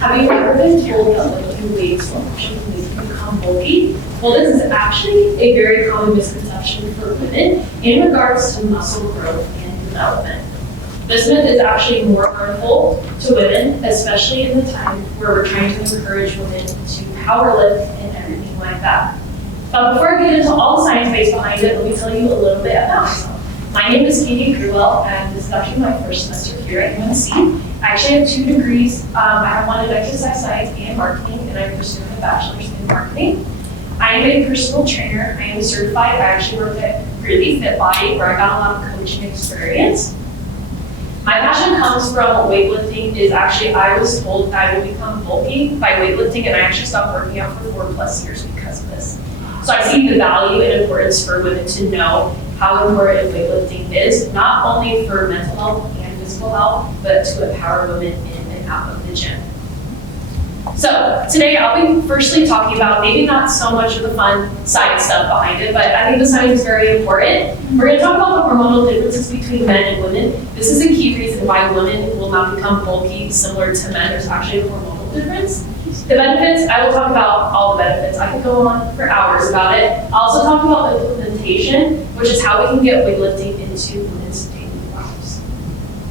Have you ever been told that lifting weights will actually make you become bulky? Well, this is actually a very common misconception for women in regards to muscle growth and development. This myth is actually more harmful to women, especially in the time where we're trying to encourage women to power lift and everything like that. But before I get into all the science base behind it, let me tell you a little bit about myself. My name is Gruwell, and this is actually my first semester here at UNC. I actually have 2 degrees. I have one in exercise science and marketing, and I'm pursuing a bachelor's in marketing. I am a personal trainer. I am certified. I actually work at Really Fit Body, where I got a lot of coaching experience. My passion comes from weightlifting. Is actually I was told that I will become bulky by weightlifting, and I actually stopped working out for 4+ years because of this. So I see the value and importance for women to know how important weightlifting is, not only for mental health and physical health, but to empower women in and out of the gym. So today I'll be firstly talking about maybe not so much of the fun science stuff behind it, but I think the science is very important. We're going to talk about the hormonal differences between men and women. This is a key reason why women will not become bulky similar to men. There's actually a hormonal difference. The benefits, I will talk about all the benefits. I could go on for hours about it. I'll also talk about implementation, which is how we can get weightlifting into women's daily lives.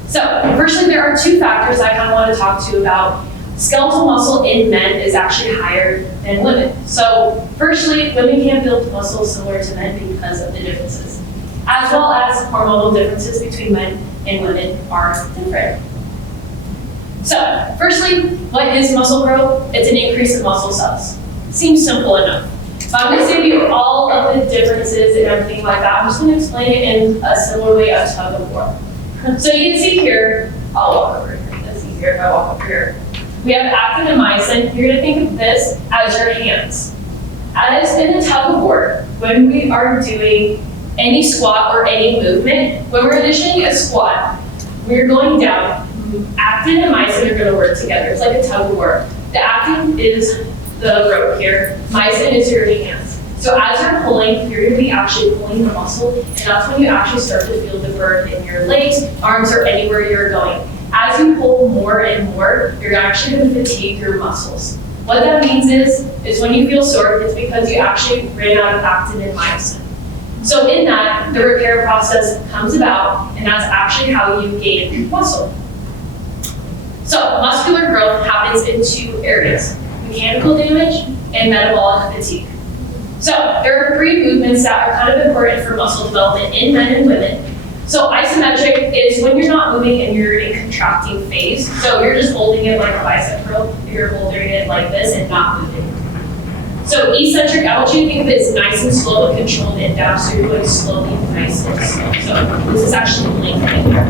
So, firstly, there are 2 factors I kind of want to talk to you about. Skeletal muscle in men is actually higher than women. So, firstly, women can't build muscle similar to men because of the differences, as well as hormonal differences between men and women are different. So, firstly, what is muscle growth? It's an increase in muscle cells. Seems simple enough. But I'm going to save you all of the differences and everything like that. I'm just going to explain it in a similar way of tug of war. So you can see here, I'll walk over here. That's easier if I walk over here. We have actin and myosin. You're going to think of this as your hands. As in a tug of war, when we are doing any squat or any movement, when we're initiating a squat, we're going down. Actin and myosin are going to work together. It's like a tug of war. The actin is the rope here. Myosin is your hands. So as you're pulling, you're going to be actually pulling the muscle, and that's when you actually start to feel the burn in your legs, arms, or anywhere you're going. As you pull more and more, you're actually going to fatigue your muscles. What that means is when you feel sore, it's because you actually ran out of actin and myosin. So in that, the repair process comes about, and that's actually how you gain muscle. So muscular growth happens in 2 areas: mechanical damage and metabolic fatigue. So there are 3 movements that are kind of important for muscle development in men and women. So isometric is when you're not moving and you're in contracting phase. So you're just holding it like a bicep curl. You're holding it like this and not moving. So eccentric, I want you to think of it as nice and slow but controlled and down. So you're going slowly, nice and slow. So this is actually lengthening here.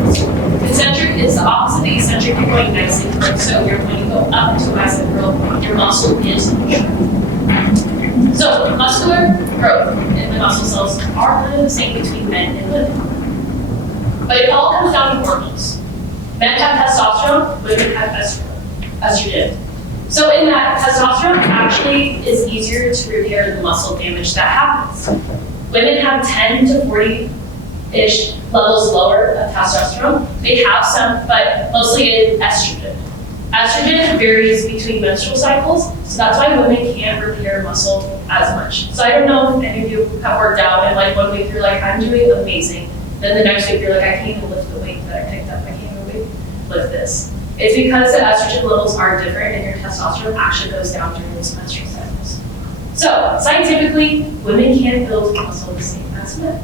Concentric is the opposite of eccentric. You're going nice and quick. So you're when you go up to bicep curl, your muscle is short. So muscular growth in the muscle cells are kind of the same between men and women. But it all comes down to hormones. Men have testosterone, women have estrogen. So in that, testosterone actually is easier to repair the muscle damage that happens. Women have 10 to 40-ish levels lower of testosterone. They have some, but mostly in estrogen. Estrogen varies between menstrual cycles, so that's why women can't repair muscle as much. So I don't know if any of you have worked out and like 1 week you're like, I'm doing amazing. Then the next week you're like, I can't even lift the weight that I picked up. I can't even lift this. It's because the estrogen levels are different and your testosterone actually goes down during those menstrual cycles. So scientifically, women can't build muscle the same as men.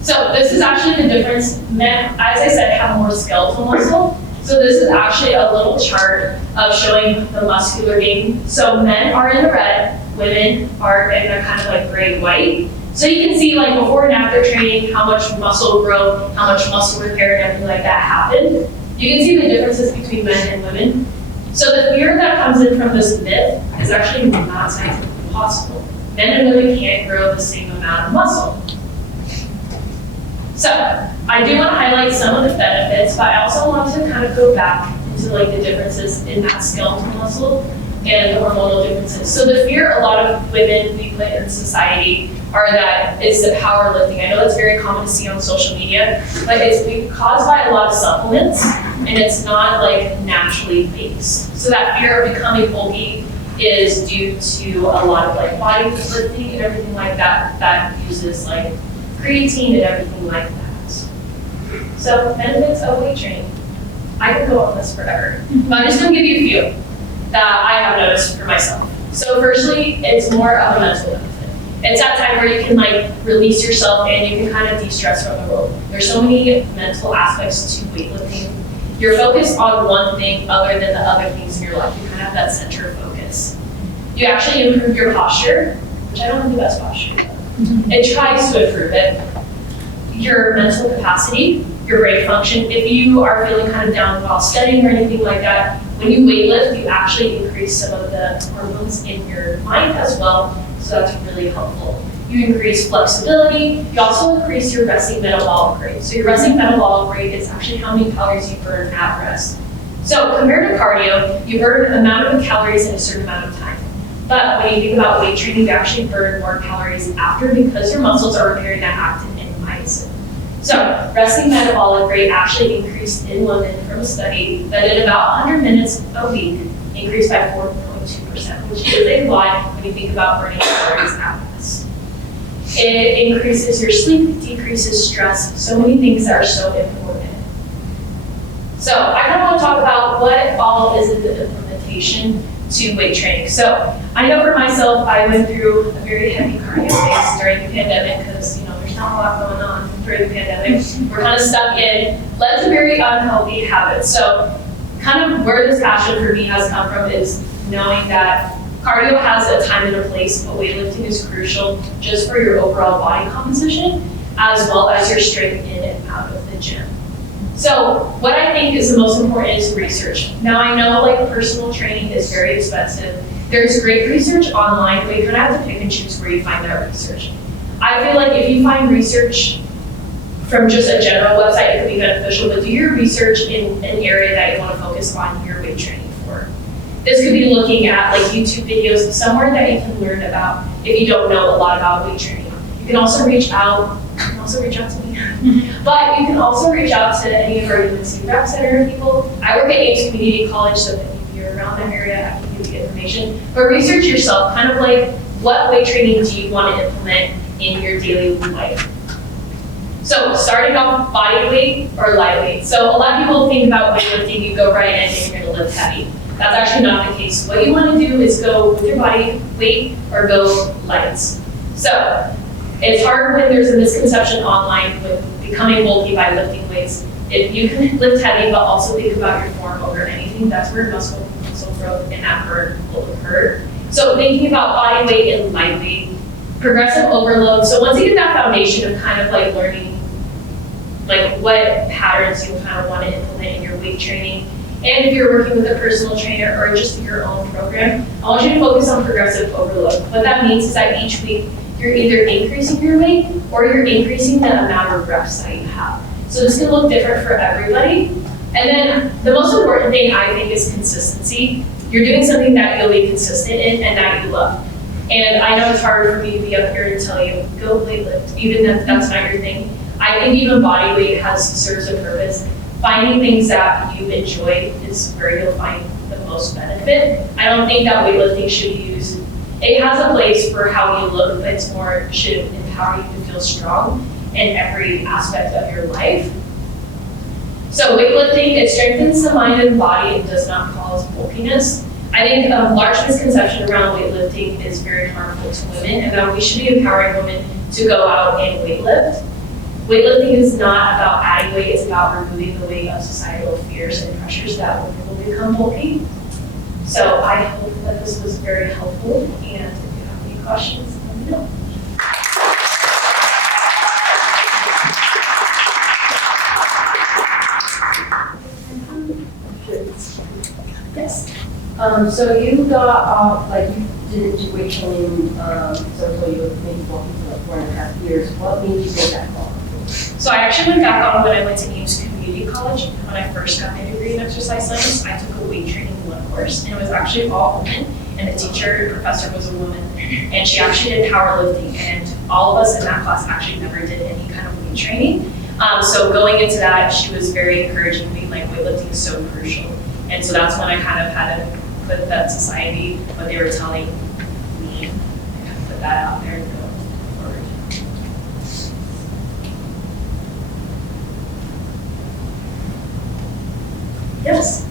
So this is actually the difference. Men, as I said, have more skeletal muscle. So this is actually a little chart of showing the muscular gain. So men are in the red, women are in the kind of like gray-white. So you can see like before and after training, how much muscle growth, how much muscle repair and everything like that happened. You can see the differences between men and women. So the fear that comes in from this myth is actually not scientifically possible. Men and women can't grow the same amount of muscle. So I do want to highlight some of the benefits, but I also want to kind of go back into like the differences in that skeletal muscle and the hormonal differences. So the fear a lot of women we put in society are that it's the powerlifting. I know that's very common to see on social media, but it's caused by a lot of supplements. and it's not like naturally based. So that fear of becoming bulky is due to a lot of like body lifting and everything like that that uses like creatine and everything like that. So benefits of weight training. I could go on this forever, but I'm just gonna give you a few that I have noticed for myself. So firstly, it's more of a mental benefit. It's that time where you can like release yourself and you can kind of de-stress from the world. There's so many mental aspects to weightlifting. You're focused on one thing other than the other things in your life. You kind of have that center of focus. You actually improve your posture, which I don't have the best posture, but it tries to improve it. Your mental capacity, your brain function. If you are feeling kind of down while studying or anything like that, when you weightlift, you actually increase some of the hormones in your mind as well, so that's really helpful. You increase flexibility. You also increase your resting metabolic rate. So your resting metabolic rate is actually how many calories you burn at rest. So compared to cardio, you burn an amount of calories in a certain amount of time. But when you think about weight training, you actually burn more calories after because your muscles are repairing that actin and myosin. So resting metabolic rate actually increased in women from a study that in about 100 minutes a week increased by 4.2%, which is a lot when you think about burning calories at rest. It increases your sleep, decreases stress, so many things that are so important. So I kind of want to talk about what all is in the implementation to weight training. So I know for myself, I went through a very heavy cardio phase during the pandemic because there's not a lot going on during the pandemic. We're kind of stuck in, led to very unhealthy habits. So kind of where this passion for me has come from is knowing that cardio has a time and a place, but weightlifting is crucial just for your overall body composition, as well as your strength in and out of the gym. So what I think is the most important is research. Now I know like personal training is very expensive. There's great research online, but you kind of have to pick and choose where you find that research. I feel like if you find research from just a general website, it could be beneficial, but do your research in an area that you want to focus on your weight training for. This could be looking at like YouTube videos, somewhere that you can learn about if you don't know a lot about weight training. You can also reach out to me. But you can also reach out to any of our UNC Rec Center people. I work at Ames Community College, so if you're around that area, I can give you information. But research yourself, kind of like what weight training do you want to implement in your daily life. So starting off body weight or light weight. So a lot of people think about weightlifting, you go right in and you're going to lift heavy. That's actually not the case. What you want to do is go with your body weight or go lights. So it's hard when there's a misconception online with becoming bulky by lifting weights. If you can lift heavy, but also think about your form over anything, that's where muscle growth and that burn will occur. So thinking about body weight and light weight, progressive overload. So once you get that foundation of kind of like learning like what patterns you kind of want to implement in your weight training, and if you're working with a personal trainer or just your own program, I want you to focus on progressive overload. What that means is that each week, you're either increasing your weight or you're increasing the amount of reps that you have. So this can look different for everybody. And then the most important thing I think is consistency. You're doing something that you'll be consistent in and that you love. And I know it's hard for me to be up here and tell you, go weightlift, even if that's not your thing. I think even body weight serves a purpose. Finding things that you enjoy is where you'll find the most benefit. I don't think that weightlifting should be used. It has a place for how you look, but it's more should empower you to feel strong in every aspect of your life. So weightlifting, it strengthens the mind and body. It does not cause bulkiness. I think a large misconception around weightlifting is very harmful to women, and that we should be empowering women to go out and weightlift. Weightlifting is not about adding weight, it's about removing the weight of societal fears and pressures that women will become bulky. So I hope that this was very helpful, and if you have any questions, let me know. Yes. So you got you didn't weight training, so you were maybe walking for like 4.5 years. What made you take that call? So I actually went back on when I went to Ames Community College. When I first got my degree in exercise science, I took a weight training 1 course, and it was actually all women, and the professor was a woman, and she actually did powerlifting, and all of us in that class actually never did any kind of weight training. So going into that, she was very encouraging, being like, weightlifting is so crucial. And so that's when I kind of had to put that society, what they were telling me, I kind of put that out there and go forward. Yes.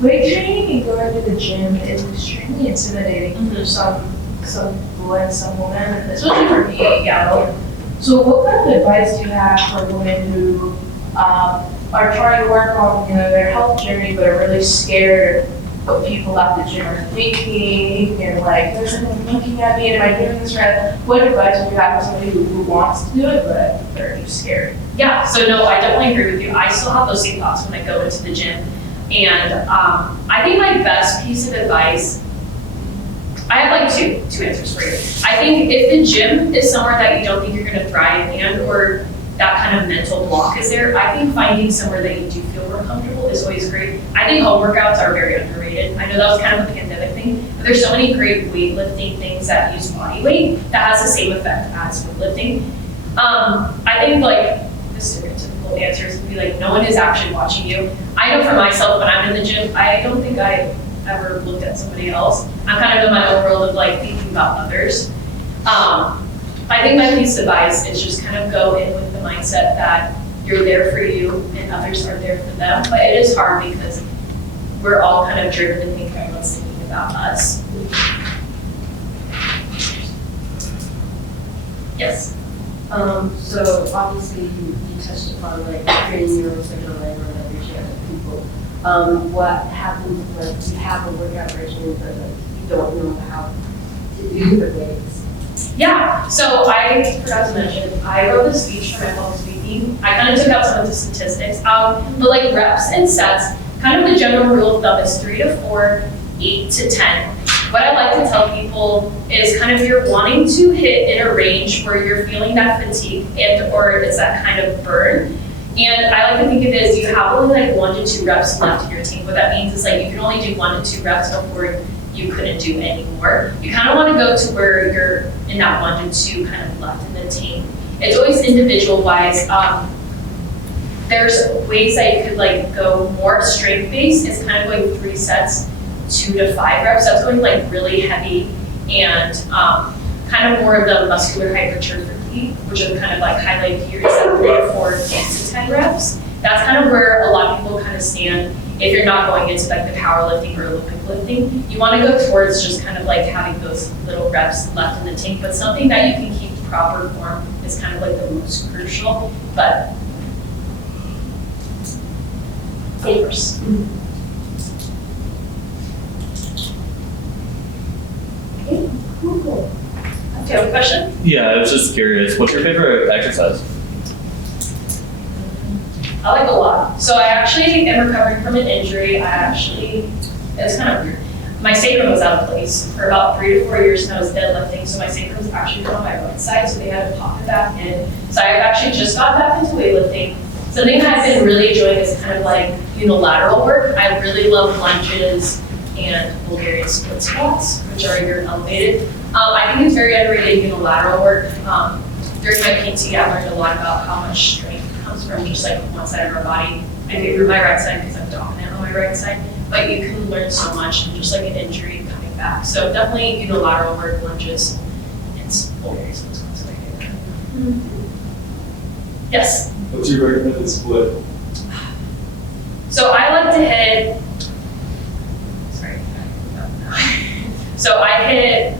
Weight training and going to the gym is extremely intimidating for some people and some women, especially for me, yeah. So what kind of advice do you have for women who are trying to work on, their health journey, but are really scared what people at the gym are thinking, and like, there's someone looking at me, and am I doing this right? What advice would you have for somebody who wants to do it, but they're just scared? Yeah, so no, I definitely agree with you. I still have those same thoughts when I go into the gym. And I think my best piece of advice, I have like two answers for you. I think if the gym is somewhere that you don't think you're gonna thrive and or that kind of mental block is there, I think finding somewhere that you do feel more comfortable is always great. I think home workouts are very underrated. I know that was kind of a pandemic thing, but there's so many great weightlifting things that use body weight that has the same effect as weightlifting. I think like the stereotypical answers would be like, no one is actually watching you. I know for myself, when I'm in the gym, I don't think I ever looked at somebody else. I'm kind of in my own world of like thinking about others. I think my piece of advice is just kind of go in with the mindset that you're there for you and others are there for them. But it is hard because we're all kind of driven to think everyone's thinking about us. Yes. So obviously you touched upon like creating your own social language and your share with people. What happens if like you have a workout regimen but like, you don't know how to do the weights? Yeah, so I forgot to mention, I wrote this speech for my public speaking. I kind of took out some of the statistics, but like reps and sets, kind of the general rule of thumb is 3 to 4, 8 to 10. What I like to tell people is kind of you're wanting to hit in a range where you're feeling that fatigue and or it's that kind of burn. And I like to think of it as you have only like 1 to 2 reps left in your tank. What that means is like you can only do 1 to 2 reps before you couldn't do any more. You kind of want to go to where you're in that 1 to 2 kind of left in the tank. It's always individual wise. There's ways that you could like go more strength based. It's kind of going 3 sets, 2 to 5 reps. That's going like really heavy and kind of more of the muscular hypertrophy, which is kind of like highlighted here, is that 3 to 4, 8 to 10 reps. That's kind of where a lot of people kind of stand if you're not going into like the powerlifting or Olympic lifting. You want to go towards just kind of like having those little reps left in the tank, but something that you can keep proper form is kind of like the most crucial, but first. Okay, cool. Do you have a question? Yeah, I was just curious. What's your favorite exercise? I like a lot. So I actually am recovering from an injury. It's kind of weird. My sacrum was out of place for about 3 to 4 years and I was deadlifting. So my sacrum was actually on my right side, so they had to pop it back in. So I've actually just got back into weightlifting. Something that I've been really enjoying is kind of like unilateral work. I really love lunges and Bulgarian split squats, which are your elevated. I think it's very underrated unilateral work. During my PT, I learned a lot about how much strength comes from just like one side of our body. I favor my right side because I'm dominant on my right side, but you can learn so much from just like an injury coming back. So definitely unilateral work, lunges, and Bulgarian split squats are my favorite. Yes? What's your recommended split? So I like to hit, so I hit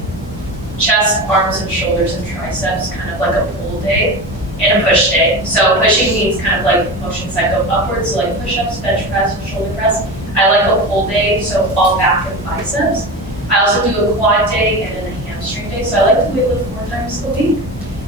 chest, arms, and shoulders and triceps, kind of like a pull day and a push day. So pushing means kind of like motions that go upwards, so like push-ups, bench press, shoulder press. I like a pull day, so all back and biceps. I also do a quad day and then a hamstring day, so I like to weightlift 4 times a week.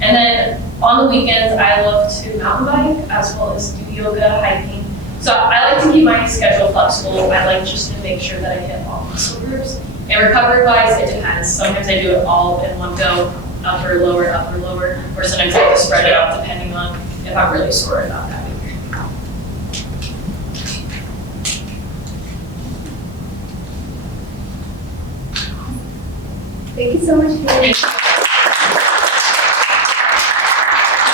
And then on the weekends, I love to mountain bike as well as do yoga, hiking. So I like to keep my schedule flexible. I like just to make sure that I hit all muscle groups. And recovery-wise, it depends. Sometimes I do it all in one go, upper, lower, or sometimes I have to spread it out depending on if I'm really sore or not that week. Thank you so much, Kate.